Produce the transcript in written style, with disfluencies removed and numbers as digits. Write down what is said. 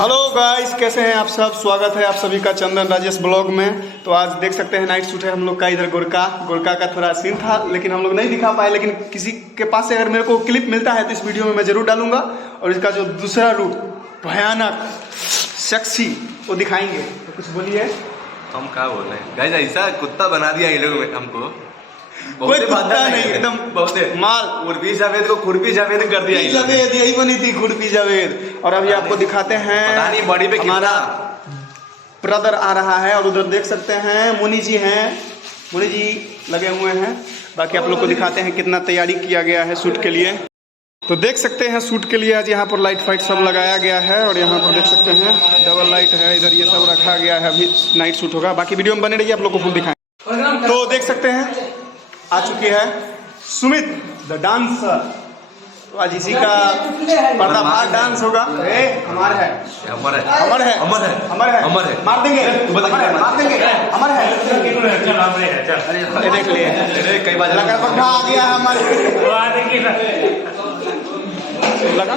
Hello guys, कैसे हैं आप सब। स्वागत है आप सभी का चंदन राजेश ब्लॉग में। तो आज देख सकते हैं नाइट शूट है हम लोग का। इधर गोरका का थोड़ा सीन था लेकिन हम लोग नहीं दिखा पाए, लेकिन किसी के पास से अगर मेरे को क्लिप मिलता है तो इस वीडियो में मैं जरूर डालूंगा। और इसका जो दूसरा रूप भयानक सेक्सी वो दिखाएंगे। तो कुछ बोलिए। हम क्या बोल रहे हैं गाइस, ऐसा कुत्ता बना दिया ये लोग हमको। कोई कुत्ता नहीं, एकदम बहुत माल। खुरपी जावेद को खुरपी जावेद कर दिया जावेद, यही बनी थी खुरपी जावेद। और अभी आपको दिखाते हैं बॉडी पे हमारा ब्रदर आ रहा है। और उधर देख सकते हैं मुनि जी हैं, मुनि जी लगे हुए हैं। बाकी आप लोग को दिखाते हैं कितना तैयारी किया गया है शूट के लिए। तो देख सकते हैं शूट के लिए आज यहाँ पर लाइट फाइट सब लगाया गया है। और यहाँ पर देख सकते हैं डबल लाइट है, इधर ये सब रखा गया है। अभी नाइट शूट होगा, बाकी वीडियो में बने रहिए, आप लोग को फुल दिखाएं। तो देख सकते हैं आ चुकी है सुमित द डांसर। तो आज इसी का पर्दाफाश डांस होगा। हमार है, अमर है, अमर है, अमर है, अमर है, अमर है। मार देंगे, मार देंगे, अमर है। देख लिए कई बार लगा पक्का आ गया है हमारे। लगा